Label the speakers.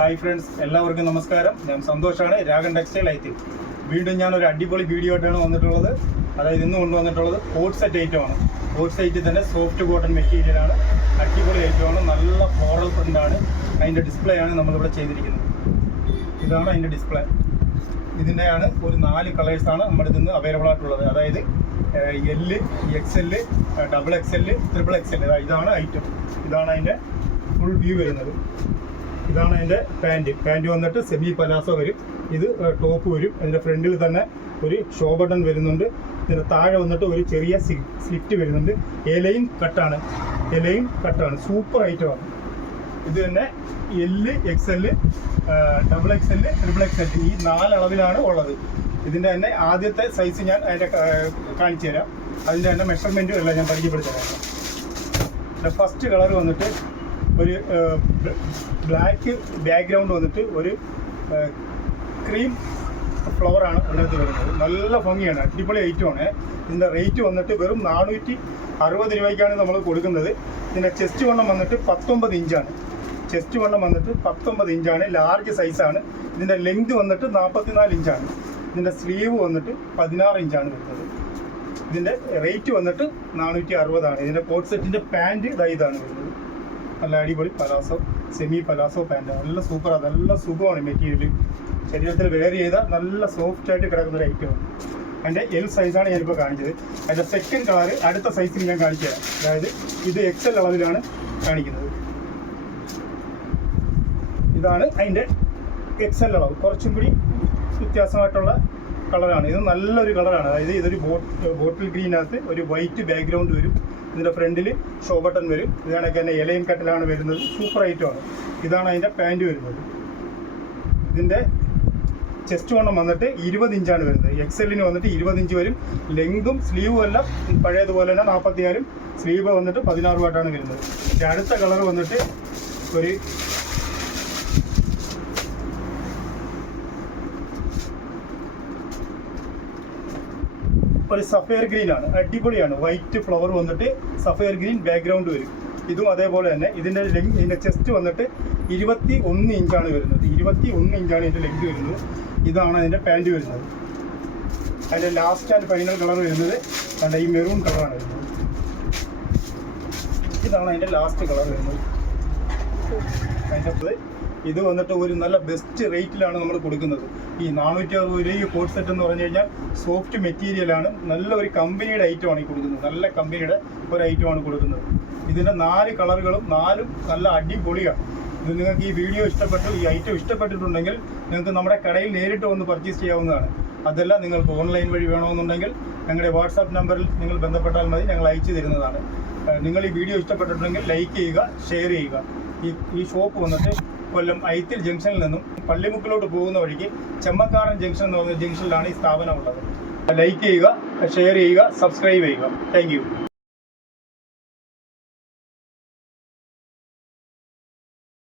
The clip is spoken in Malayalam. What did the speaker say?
Speaker 1: ഹായ് ഫ്രണ്ട്സ് എല്ലാവർക്കും നമസ്കാരം. ഞാൻ സന്തോഷാണ്. രാഗൻ ടെക്സ്റ്റൈൽ ഐത്തിൽ വീണ്ടും ഞാൻ ഒരു അടിപൊളി വീഡിയോ ആയിട്ടാണ് വന്നിട്ടുള്ളത്. അതായത് ഇന്ന് കൊണ്ടുവന്നിട്ടുള്ളത് കോട്ട് സെറ്റ് ആണ്. കോട്ട് സെറ്റിൽ തന്നെ സോഫ്റ്റ് കോട്ടൺ മെറ്റീരിയലാണ് അടിപൊളി ഐറ്റമാണ് നല്ല ഫ്ലോറൽ പ്രിന്റാണ് അതിന്റെ ഡിസ്പ്ലേ ആണ് നമ്മളിവിടെ ചെയ്തിരിക്കുന്നത്. ഇതാണ് അതിന്റെ ഡിസ്പ്ലേ ഇതിന്റെയാണ് ഒരു നാല് കളേഴ്സാണ് നമ്മുടെ ഇതിന്ന് അവൈലബിൾ ആയിട്ടുള്ളത്. അതായത് L X L double X L triple X L ഇതാണ് ഐറ്റം ഇതാണ് അതിന്റെ ഫുൾ വ്യൂ വരുന്നത്. ഇതാണ് അതിന്റെ പാന്റ്. പാന്റ് വന്നിട്ട് സെമി പലാസോ വരും. ഇത് ടോപ്പ് വരും. അതിന്റെ ഫ്രണ്ടിൽ തന്നെ ഒരു ഷോ ബട്ടൺ വരുന്നുണ്ട്. ഇതിന്റെ താഴെ വന്നിട്ട് ഒരു ചെറിയ സ്ലിറ്റ് വരുന്നുണ്ട്. ഇലയും കട്ടാണ് ഇലയും കട്ടാണ് സൂപ്പർ ഐറ്റമാണ് ഇത് തന്നെ L X L double X L triple X L ഈ നാലളവിലാണ് ഉള്ളത്. ഇതിന്റെ തന്നെ ആദ്യത്തെ സൈസ് ഞാൻ അതിന്റെ കാണിച്ചു തരാം. അതിന്റെ തന്നെ മെഷർമെന്റും എല്ലാം ഞാൻ പരിചയപ്പെടുത്തി തരാം. ഫസ്റ്റ് കളർ വന്നിട്ട് ഒരു ബ്ലാക്ക് ബാക്ക്ഗ്രൗണ്ട് വന്നിട്ട് ഒരു ക്രീം ഫ്ലവറാണ് അതിനകത്ത് വരുന്നത്. നല്ല ഭംഗിയാണ് അടിപൊളി ഐറ്റമാണ് ഇതിന്റെ റേറ്റ് വന്നിട്ട് വെറും നാനൂറ്റി അറുപത് രൂപയ്ക്കാണ് നമ്മൾ കൊടുക്കുന്നത്. ഇതിന്റെ ചെസ്റ്റ് വണ്ണം വന്നിട്ട് പത്തൊമ്പത് ഇഞ്ചാണ്. ചെസ്റ്റ് വണ്ണം വന്നിട്ട് പത്തൊമ്പത് ഇഞ്ചാണ് ലാർജ് സൈസാണ്. ഇതിന്റെ ലെങ്ത് വന്നിട്ട് നാൽപ്പത്തിനാല് ഇഞ്ചാണ്. ഇതിന്റെ സ്ലീവ് വന്നിട്ട് പതിനാറ് ഇഞ്ചാണ് വരുന്നത്. ഇതിന്റെ റേറ്റ് വന്നിട്ട് നാനൂറ്റി അറുപതാണ്. ഇതിന്റെ കോട്ട് സെറ്റിന്റെ പാന്റ് ഇതാണ് വരുന്നത്. നല്ല അടിപൊളി പലാസോ സെമി പലാസോ പാന്റ് നല്ല സൂപ്പറാണ് നല്ല സുഖമാണ് മെറ്റീരിയൽ ശരീരത്തിൽ വെയർ ചെയ്ത നല്ല സോഫ്റ്റ് ആയിട്ട് കിടക്കുന്ന ഒരു ഐറ്റമാണ് അതിന്റെ എൽ സൈസാണ് ഞാനിപ്പോൾ കാണിച്ചത്. അതിന്റെ സെക്കൻഡ് കളർ അടുത്ത സൈസിൽ ഞാൻ തരാം. അതായത് ഇത് എക്സൽ അളവിലാണ് കാണിക്കുന്നത്. ഇതാണ് അതിന്റെ എക്സൽ അളവ്. കുറച്ചും കൂടി വ്യത്യാസമായിട്ടുള്ള കളറാണ്. ഇത് നല്ലൊരു കളറാണ്. അതായത് ഇതൊരു ബോട്ട് ബോട്ടിൽ ഗ്രീനകത്ത് ഒരു വൈറ്റ് ബാക്ക്ഗ്രൗണ്ട് വരും. ഇതിന്റെ ഫ്രണ്ടിൽ ഷോ ബട്ടൺ വരും. ഇതാണൊക്കെ തന്നെ ഇലയും കട്ടിലാണ് വരുന്നത്. സൂപ്പർ ഐറ്റമാണ് ഇതാണ് അതിന്റെ പാന്റ് വരുന്നത്. ഇതിന്റെ ചെസ്റ്റ് വണ്ണം വന്നിട്ട് ഇരുപത് ഇഞ്ചാണ് വരുന്നത്. എക്സെല്ലിന് വന്നിട്ട് ഇരുപത് ഇഞ്ച് വരും. ലെങ്തും സ്ലീവും എല്ലാം പഴയതുപോലെ തന്നെ നാൽപ്പത്തിയാറും സ്ലീവ് വന്നിട്ട് പതിനാറുമായിട്ടാണ് വരുന്നത്. അടുത്ത കളർ വന്നിട്ട് ഒരു ഒരു സഫയർ ഗ്രീൻ ആണ്. അടിപൊളിയാണ്. വൈറ്റ് ഫ്ലവർ വന്നിട്ട് സഫയർ ഗ്രീൻ ബാക്ക്ഗ്രൗണ്ട് വരും. ഇതും അതേപോലെ തന്നെ ഇതിന്റെ ലെങ് ഇതിന്റെ ചെസ്റ്റ് വന്നിട്ട് ഇരുപത്തി ഒന്ന് ഇഞ്ചാണ് വരുന്നത്. ഇരുപത്തി ഒന്ന് ഇഞ്ചാണ് ഇതിന്റെ ലെങ്ത് വരുന്നത്. ഇതാണ് അതിന്റെ പാന്റ് വരുന്നത്. അതിന്റെ ലാസ്റ്റ് ആൻഡ് ഫൈനൽ കളർ വരുന്നത് കണ്ട? ഈ മെറൂൺ കളറാണ് വരുന്നത്. ഇതാണ് അതിന്റെ ലാസ്റ്റ് കളർ വരുന്നത്. അതിന്റെ ഇത് വന്നിട്ട് ഒരു നല്ല ബെസ്റ്റ് റേറ്റിലാണ് നമ്മൾ കൊടുക്കുന്നത്. ഈ നാനൂറ്റി അറുപത് രൂപ ഈ കോഡ് സെറ്റ് എന്ന് പറഞ്ഞു കഴിഞ്ഞാൽ സോഫ്റ്റ് മെറ്റീരിയലാണ് നല്ല ഒരു കമ്പനിയുടെ ഐറ്റമാണ് ഈ കൊടുക്കുന്നത്. നല്ല കമ്പനിയുടെ ഒരു ഐറ്റമാണ് കൊടുക്കുന്നത്. ഇതിന്റെ നാല് കളറുകളും നാലും നല്ല അടിപൊളിയാണ്. ഇത് നിങ്ങൾക്ക് ഈ വീഡിയോ ഇഷ്ടപ്പെട്ടു ഈ ഐറ്റം ഇഷ്ടപ്പെട്ടിട്ടുണ്ടെങ്കിൽ നിങ്ങൾക്ക് നമ്മുടെ കടയിൽ നേരിട്ട് വന്ന് പർച്ചേസ് ചെയ്യാവുന്നതാണ്. അതല്ല നിങ്ങൾക്ക് ഓൺലൈൻ വഴി വേണമെന്നുണ്ടെങ്കിൽ ഞങ്ങളുടെ വാട്സാപ്പ് നമ്പറിൽ നിങ്ങൾ ബന്ധപ്പെട്ടാൽ മതി ഞങ്ങൾ അയച്ചു തരുന്നതാണ്. നിങ്ങൾ ഈ വീഡിയോ ഇഷ്ടപ്പെട്ടിട്ടുണ്ടെങ്കിൽ ലൈക്ക് ചെയ്യുക ഷെയർ ചെയ്യുക. ഈ ഈ ഷോപ്പ് വന്നിട്ട് കൊല്ലം ഐത്തിൽ ജംഗ്ഷനിൽ നിന്നും പള്ളിമുക്കിലോട്ട് പോകുന്ന വഴിക്ക് ചെമ്മക്കാടൻ ജംഗ്ഷൻ എന്ന് പറയുന്ന ജംഗ്ഷനിലാണ് ഈ സ്ഥാപനം ഉള്ളത്. ലൈക്ക് ചെയ്യുക ഷെയർ ചെയ്യുക സബ്സ്ക്രൈബ് ചെയ്യുക. താങ്ക്